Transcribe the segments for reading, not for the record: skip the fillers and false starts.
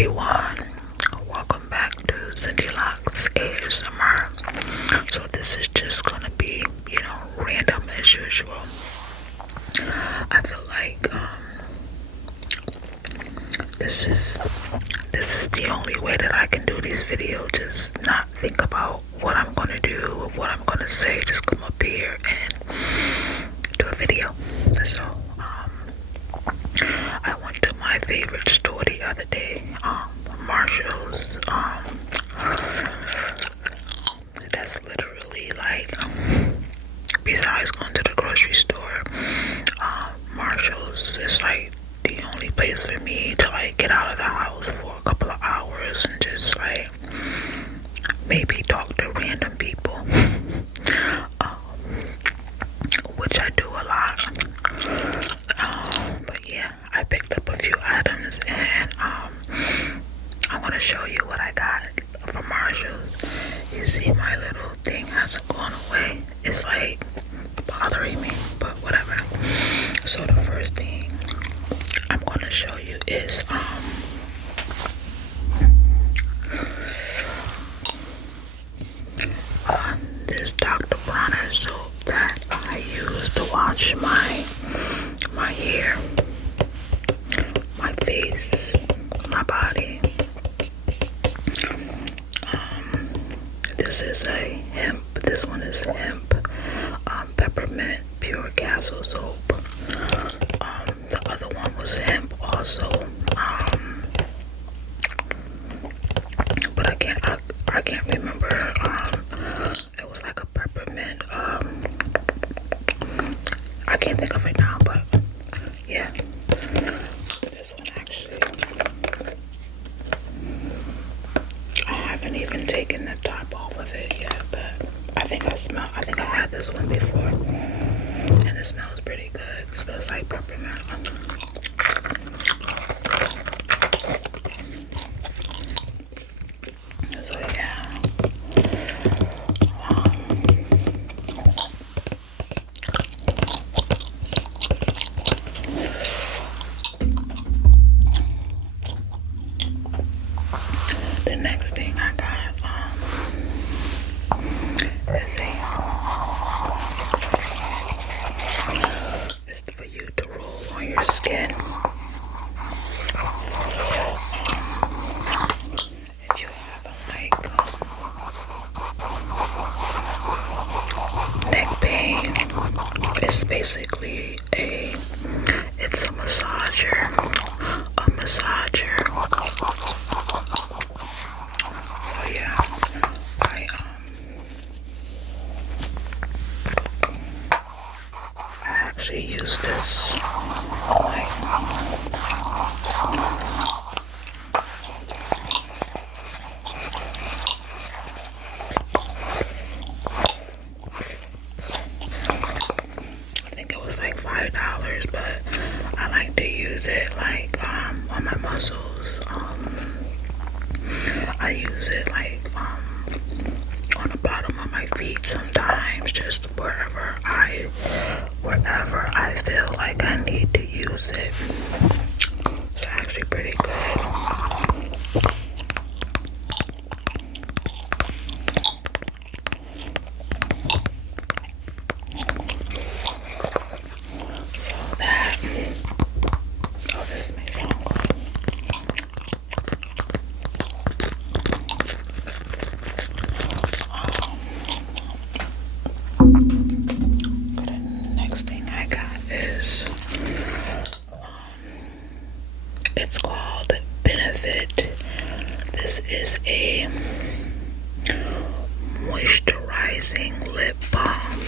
everyone. Welcome back to Cindy Locks ASMR. So this is just gonna be, random as usual. I feel like this is the only way that I can do these videos. Just not think about what I'm gonna do or what I'm gonna say. Just come up here and do a video. So I went to my favorite store the other day, Marshall's. That's literally like, besides going to the grocery store, Marshall's is like the only place for me to like get out of the house for a couple of hours and just like maybe talk to random people, which I do a lot. But yeah, I picked up a few items and I want to show you what I got from Marshall's. You see my little thing hasn't gone away. It's like bothering me, but whatever. So the first thing I'm going to show you is this Dr. Bronner soap that I use to wash my hair, my face, my body. This is a hemp. This one is hemp, peppermint, pure castle soap. The other one was hemp also. But I can't remember. It was like a peppermint. I can't think of it now, but yeah. This one actually, I haven't even taken the top off of it yet, but I think I had this one before, and it smells pretty good. It smells like peppermint. So yeah. The next thing I got is it's for you to roll on your skin. If you have like neck pain, it's basically it's a massager. So yeah, I actually use this like I think it was like $5, but I like to use it like on my muscles. I use it like on the bottom of my feet sometimes, just wherever I feel like I need to use it. It's actually pretty good. So that, this may sound good. The next thing I got is it's called Benefit. This is a moisturizing lip balm.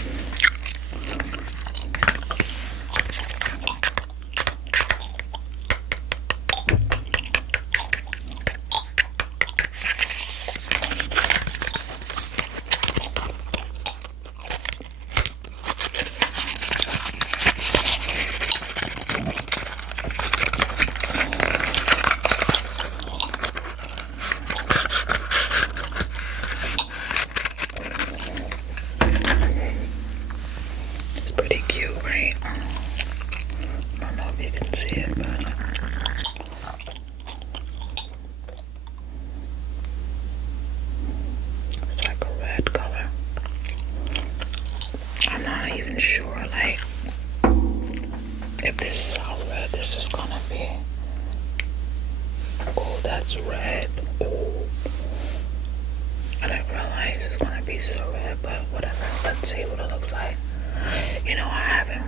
that this is gonna be. Oh, that's red. Oh, I didn't realize it's gonna be so red, but whatever. Let's see what it looks like. You know, I haven't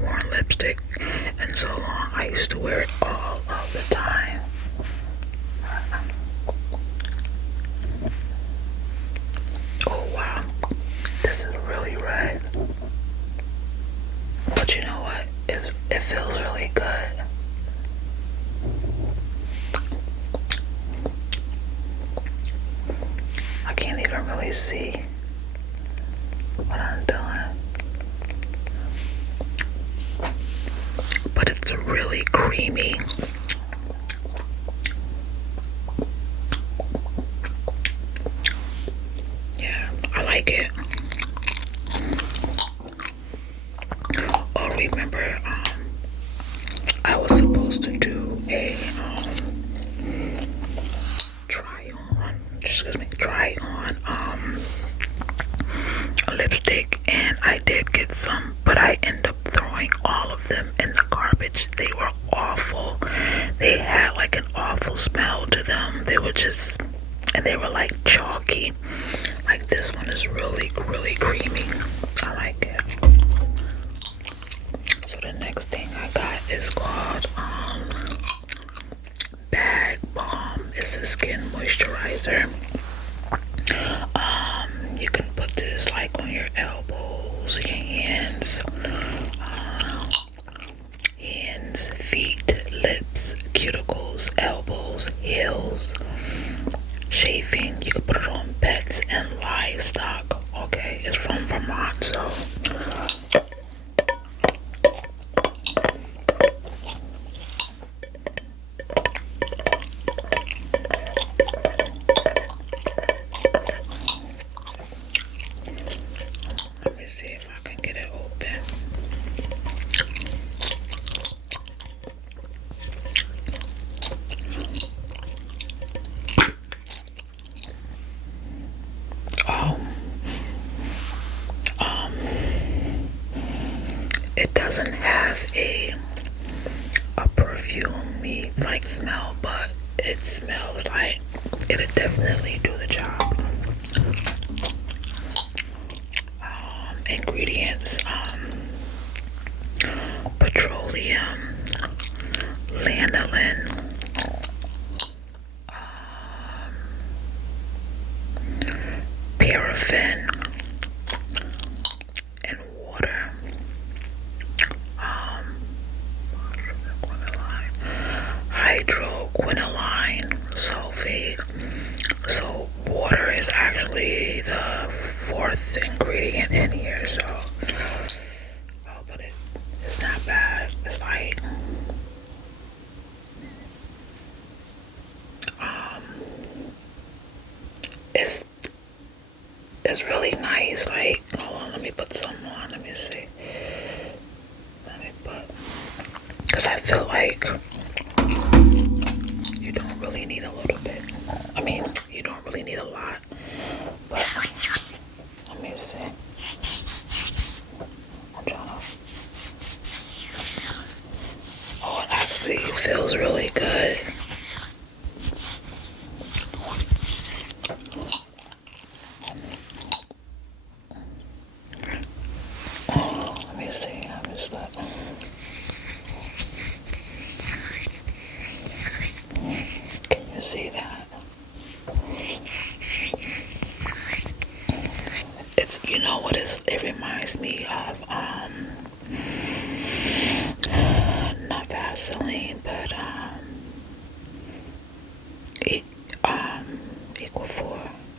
worn lipstick in so long. I used to wear it all of the time. Oh wow, this is really red. But you know what? It feels really good. I can't even really see what I'm doing. But it's really creamy. Yeah, I like it. Oh, remember, I was supposed to do a try on lipstick, and I did get some, but I ended up throwing all of them in the garbage. They were awful. They had like an awful smell to them. They were like chalky. Like this one is really, really creamy. I like it. So the next thing I got is called Bag Balm. It's a skin moisturizer. You can put this like on your elbows, your hands, feet, lips, cuticles, elbows, heels, shaving. You can put it on pets and livestock. Okay, it's from Vermont, so let me see if I can get it open. It doesn't have a perfume-y like smell, but it smells like it'll definitely do the job. Ingredients: petroleum, lanolin, paraffin, and water. Hydroquinone sulfate. So water is actually the fourth ingredient in here. So, but it's not bad. It's like it's really nice. Like, hold on, let me put some on. Let me see. Because I feel like you don't really need a little bit. I mean, you don't really need a lot. But let me see. I'm trying to. Oh, it actually feels really good. Oh, let me see. I missed that. Can you see that? It's, you know what it reminds me of, not Vaseline, but,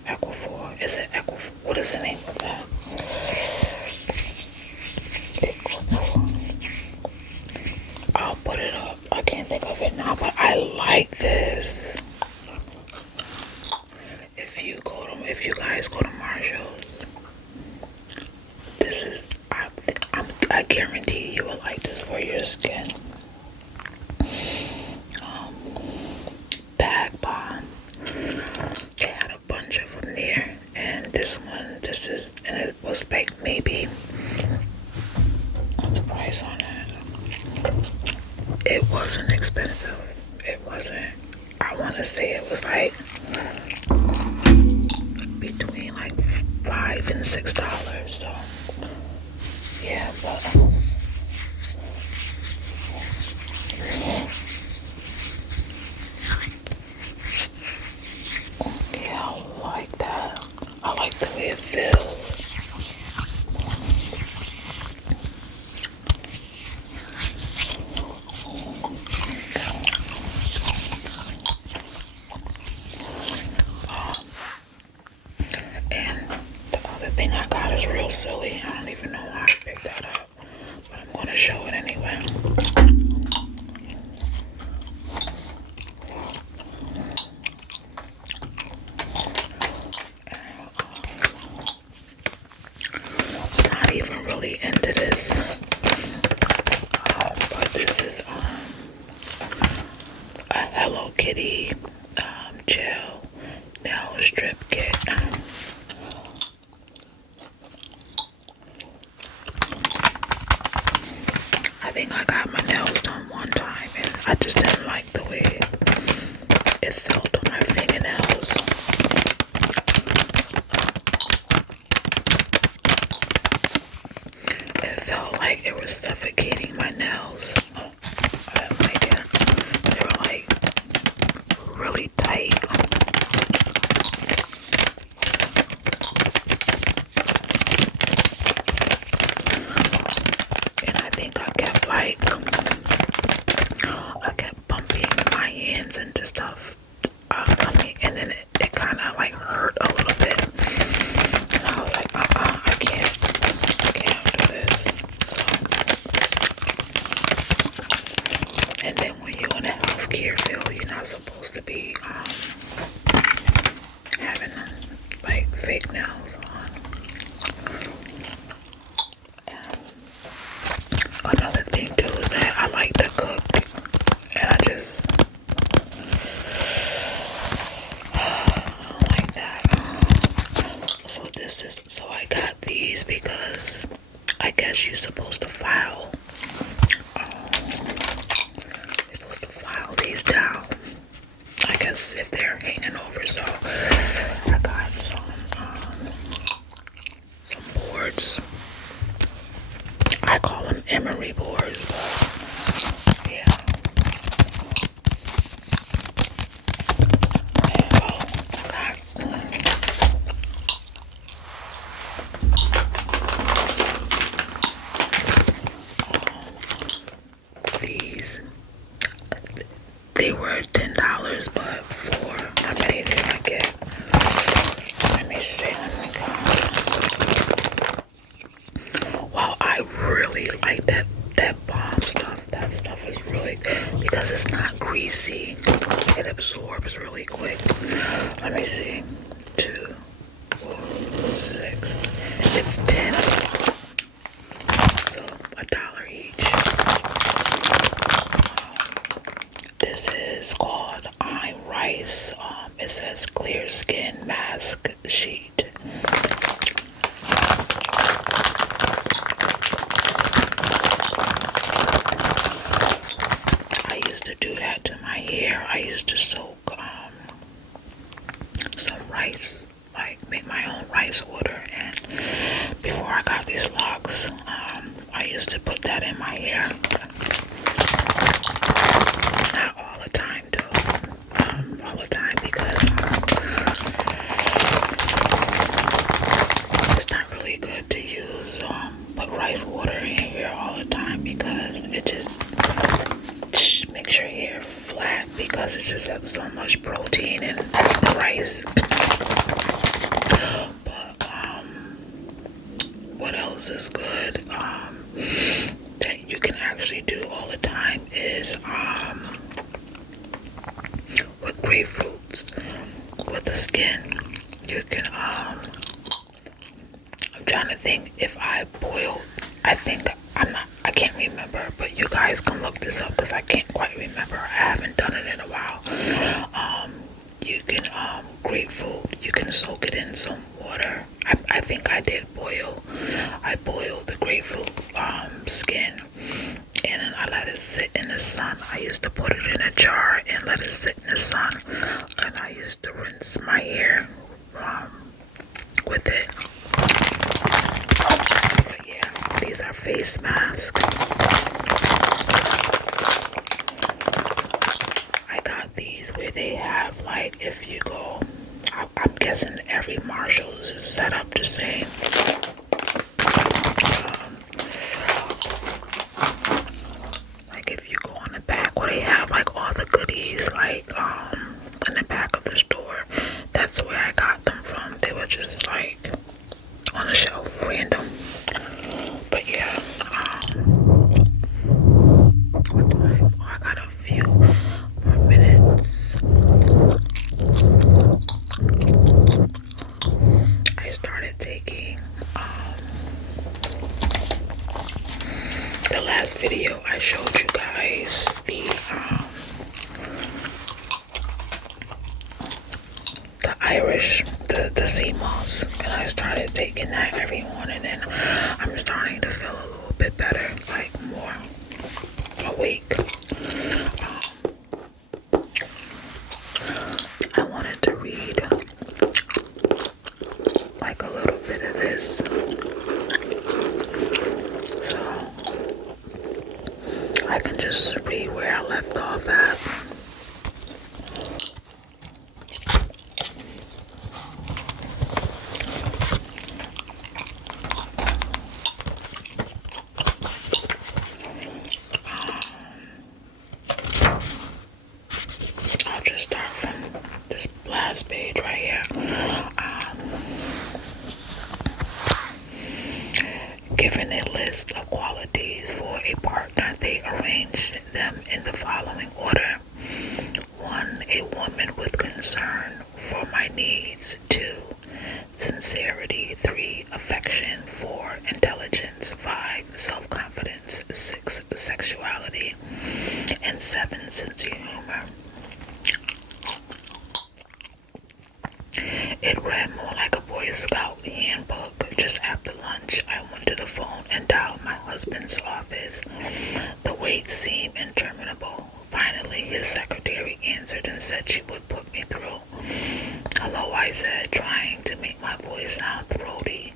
Equifor, is it Equifor? What is the name of that? I'll put it up. I can't think of it now, but I like this. If you guys go to Marshall's, this is, I guarantee you will like this for your skin. Bag Balm. They had a bunch of them there, and and it was like maybe, what's the price on it? it wasn't expensive. It wasn't. I want to say it was like between like $5 and $6. So yeah, but yeah, I like that. I like the way it feels. And the other thing I got is real silly. I don't even know why I picked that up, but I'm going to show it anyway. Not even really into this, but this is a Hello Kitty gel nail strip kit. I think I got my nails done one time and I just didn't like the way it felt on my fingernails. It felt like it was suffocating my nails. They were like really tight. And I think I kept bumping my hands into stuff. And then it kind of like hurt a little bit. And I was like, I can't do this. So, and then when you're in the healthcare field, you're not supposed to be having like fake nails on. And another thing too is that I like to cook, and I just don't like that. So I got these because I guess you're supposed to file. You're supposed to file these down, I guess, if they're hanging over. So I got some boards. I call them emery boards, but yeah. And I got these. They were $10, but for how many did I get? Let me see. Wow, I really like that balm stuff. That stuff is really good because it's not greasy. It absorbs really quick. Let me see. 2, 4, 6. It's 10. So $1 each. This is called I'm Rice. It says clear skin mask sheet. I used to do that to my hair. I used to soak some rice, like make my own rice water, and before I got these locks, I used to put that in my hair. Not all the time though, all the time because it's not really good to use put rice water in your hair all the time because it just makes your hair flat because it just has so much protein in rice. But what else is good that you can actually do all the time is with grapefruits, with the skin, you can I'm trying to think if I boiled. I can't remember, but you guys can look this up because I can't quite remember. I haven't done it in a while. You can grapefruit, you can soak it in some water. I think I did boil. I boiled the grapefruit skin, and then I let it sit in the sun. I used to put it in a jar and let it sit in the sun. And I used to rinse my hair with it. But yeah, these are face masks. I got these where they have, like, if you go, I'm guessing every Marshall's is set up the same. Like if you go on the back where they have like all the goodies, like in the back of the store, that's where I got them from. They were just like on the shelf, random. But yeah, what time? Oh, I got a few more minutes. I started taking the last video I showed you guys the Irish, the sea moss, and I started taking that every morning, and I'm starting to feel a little bit better, like more awake. I wanted to read like a little bit of this, so I can just read where I left off at. I'll just start from this last page right here. Given a list of qualities for a partner, they arrange them in the following order. 1. A woman with concern for my needs. 2. Sincerity. 3. Affection. 4. Intelligence. 5. Self-confidence. 6. Sexuality. And 7. Sense of humor. It read more like a Boy Scout handbook. Just after lunch, I went to the phone and dialed my husband's office. The wait seemed interminable. Finally, his secretary answered and said she would put me through. Hello, I said, trying to make my voice sound throaty.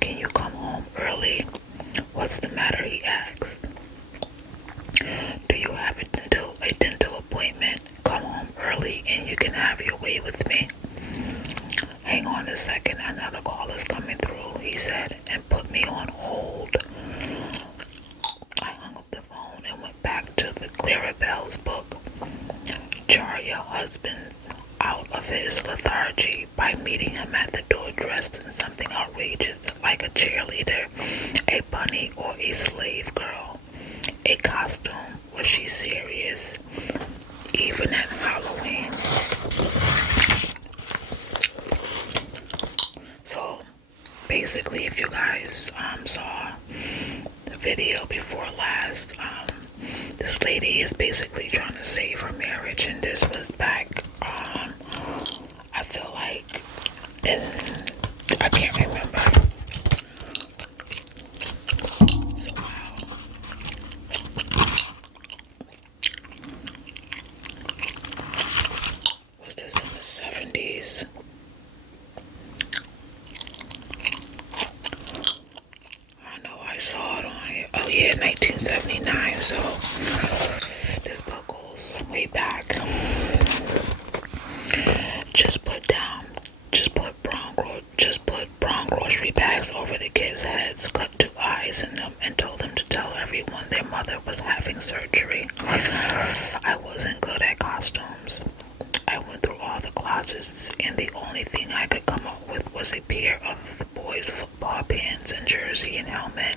Can you come home early? What's the matter, he asked. Do you have a dental appointment? Come home early and you can have your way with me. Hang on a second, another call is coming through, he said, and put me on hold. I hung up the phone and went back to the Clarabelle's book. Jar your husband out of his lethargy by meeting him at the door dressed in something outrageous like a cheerleader, a bunny, or a slave girl. A costume. Was she serious? Even at Halloween. So basically, if you guys saw the video before last, this lady is basically trying to save her marriage, and this was back, I feel like, I can't remember. So, was this in the 70s? I saw it on, oh yeah, 1979, so this book goes way back. Just put brown grocery bags over the kids' heads, cut 2 eyes in them, and told them to tell everyone their mother was having surgery. I wasn't good at costumes. I went through all the closets, and the only thing I could come up with was a pair of the boys' football pants and jersey and helmet.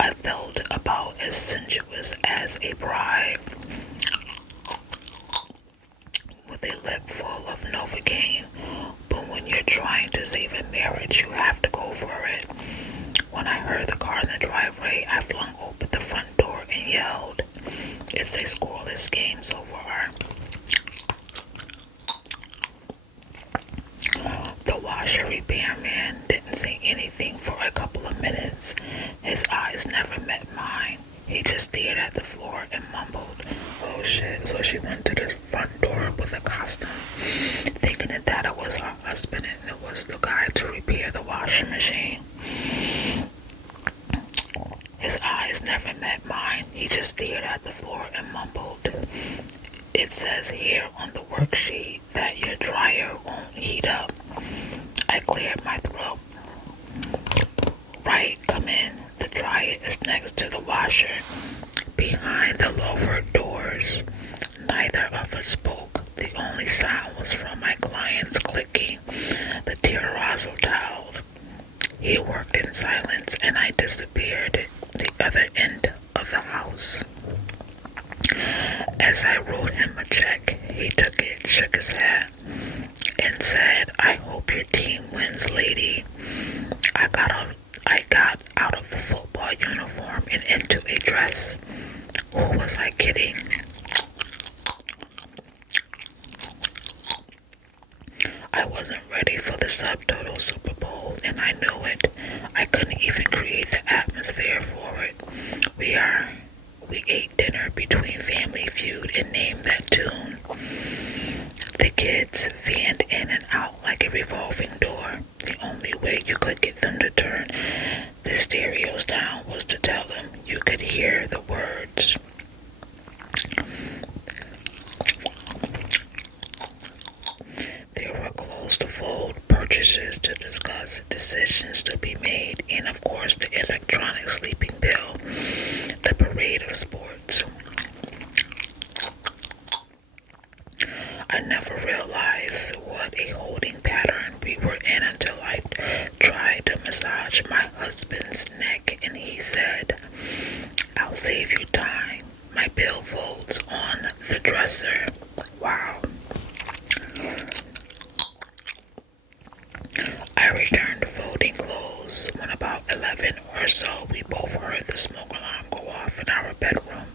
I felt about as sensuous as a bride, with a lip full of Novocaine. But when you're trying to save a marriage, you have to go for it. When I heard the car in the driveway, I flung open the front door and yelled, "It's a scoreless game so far." The washer repairman didn't say anything for a couple of minutes. His eyes never met mine. He just stared at the floor and mumbled, "Oh shit." So she went to the front door with a costume, thinking that it was her husband and it was the guy to repair the washing machine. His eyes never met mine. He just stared at the floor and mumbled, "It says here on the worksheet that your dryer won't heat up." I cleared my throat. "Right, come in. The dryer is next to the washer, behind the lowered doors." Neither of us spoke. The only sound was from my client's clicking the terrazzo towel. He worked in silence, and I disappeared at the other end of the house. As I wrote him a check, he took it, shook his head, and said, "I hope your team wins, lady." I got out of the football uniform and into a dress. Who was I kidding? I wasn't ready for the subtotal Super Bowl, and I knew it. I couldn't even create the atmosphere for it. We ate dinner between Family Feud and Name That Tune. The kids fanned in and out like a revolving door. The only way you could get them to turn the stereos down was to tell them you could hear the words. There were clothes to fold, purchases to discuss, decisions to be made, and of course the electronic sleeping pill, the parade of sports. I never realized what a holding pattern we were in until I tried to massage my husband's neck and he said, "I'll save you time. My billfold's on the dresser." Wow. I returned to folding clothes. When about 11 or so, we both heard the smoke alarm go off in our bedroom.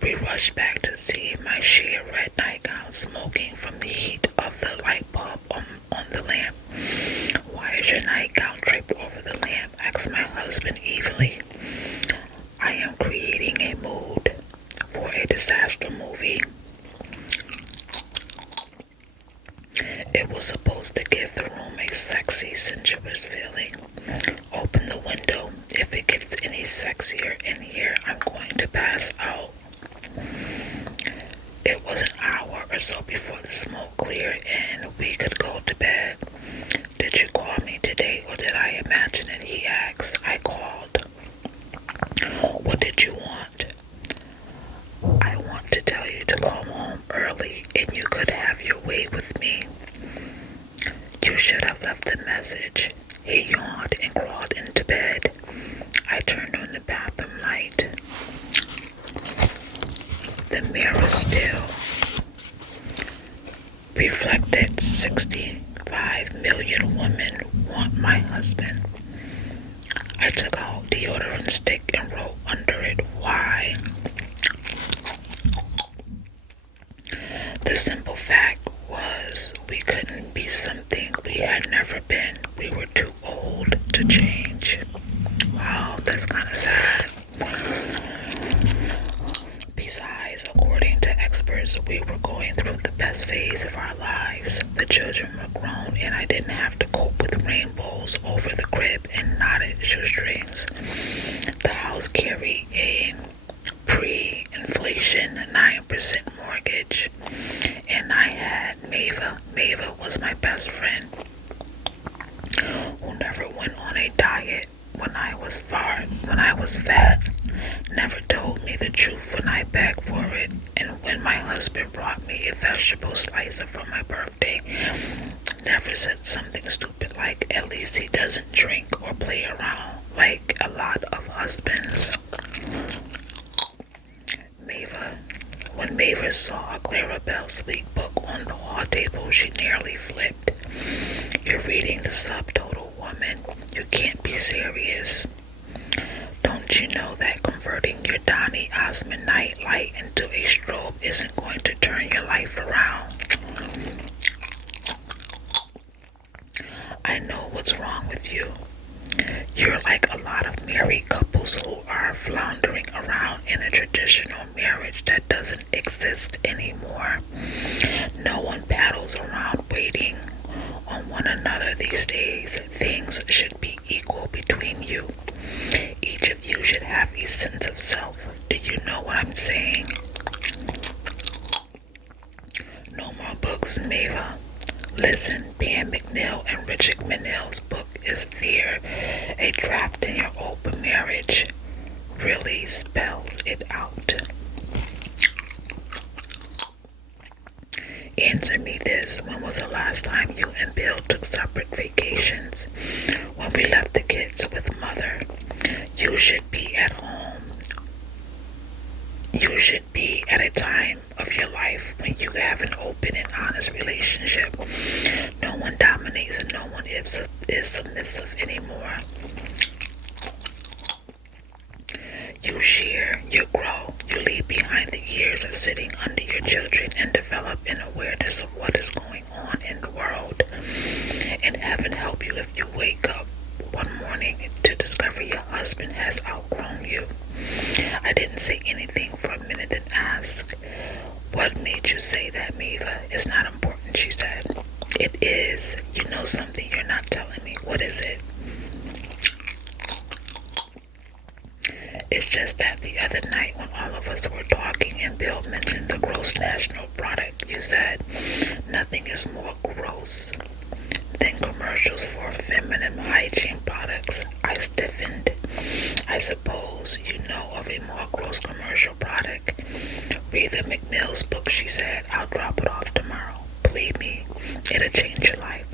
We rushed back to see my sheer red nightgown smoking from the heat of the light bulb on the lamp. "Why is your nightgown draped over the lamp?" asked my husband evenly. "I am creating a mood for a disaster movie." It was supposed to give the room a sexy, sensuous feeling. "Open the window. If it gets any sexier in here, I'm going to pass out." It was an hour or so before the smoke cleared and we could go to bed. "Did you call me today or did I imagine it?" he asked. I called. "What did you want?" "I want to tell you to come home early and you could have your way with me." "You should have left the message." He yawned and crawled into bed. I turned on the bathroom light. The mirror still reflected 65 million women want my husband. I took out deodorant stick and wrote under it, "Why?" The simple fact was we couldn't be something we had never been. We were too old to change. Wow, that's kind of sad. Besides, according to experts, we were going through the best phase of our lives. The children were grown and I didn't have to cope with rainbows over the crib and knotted shoestrings. The house carried a pre-inflation 9% mortgage. And I had Mava. Mava was my best friend who never went on a diet when I was fat, never told me the truth when I begged for it, and when my husband brought me a vegetable slicer for my birthday, never said something stupid like, "At least he doesn't drink or play around," like a lot of husbands. When Mava saw Clarabelle's sweet book on the hall table, she nearly flipped. "You're reading the subtotal, woman. You can't be serious. Don't you know that converting your Donny Osmond night light into a strobe isn't going to turn your life around?" "I know what's wrong with you. You're like a lot of married couples who are floundering around in a traditional marriage that doesn't exist anymore. No one paddles around waiting on one another these days. Things should be equal between you. Each of you should have a sense of self. Do you know what I'm saying? No more books, Mava. Listen, Pam McNeil and Richard McNeil's book is there. A draft in your open marriage really spells it out. Answer me this. When was the last time you and Bill took separate vacations? When we left the kids with mother. You should be at home. You should be at a time of your life when you have an open and honest relationship. No one dominates and no one is submissive anymore. You share, you grow, you leave behind the years of sitting under your children and develop an awareness of what is going on in the world. And heaven help you if you wake up one morning to discover your husband has outgrown you. I didn't say anything for a minute, then asked, "What made you say that, Mava?" "It's not important," she said. "It is. You know something you're not telling me. What is it?" "It's just that the other night when all of us were talking and Bill mentioned the gross national product, you said nothing is more gross than commercials for feminine hygiene products." I stiffened. "I suppose you know of a more gross commercial product. Read the McMill's book," she said. "I'll drop it off tomorrow. Believe me, it'll change your life."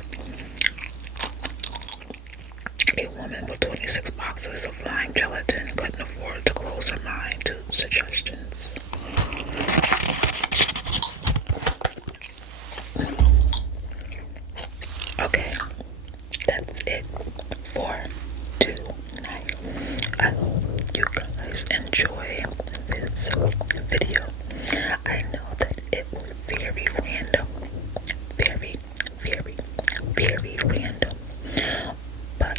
A woman with 26 boxes of lime gelatin couldn't afford to close her mind to suggestions. Okay, that's it for tonight. I hope you guys enjoy this video. I know that it was very random. Very, very, very random. But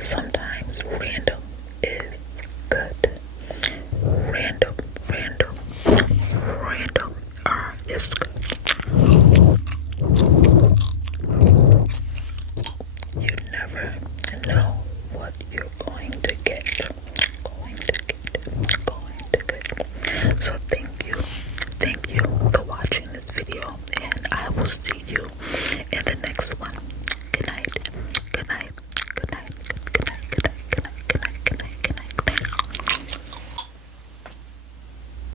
sometimes random is good. Random is good. You never know what you're going to get. So thank you for watching this video, and I will see you in the next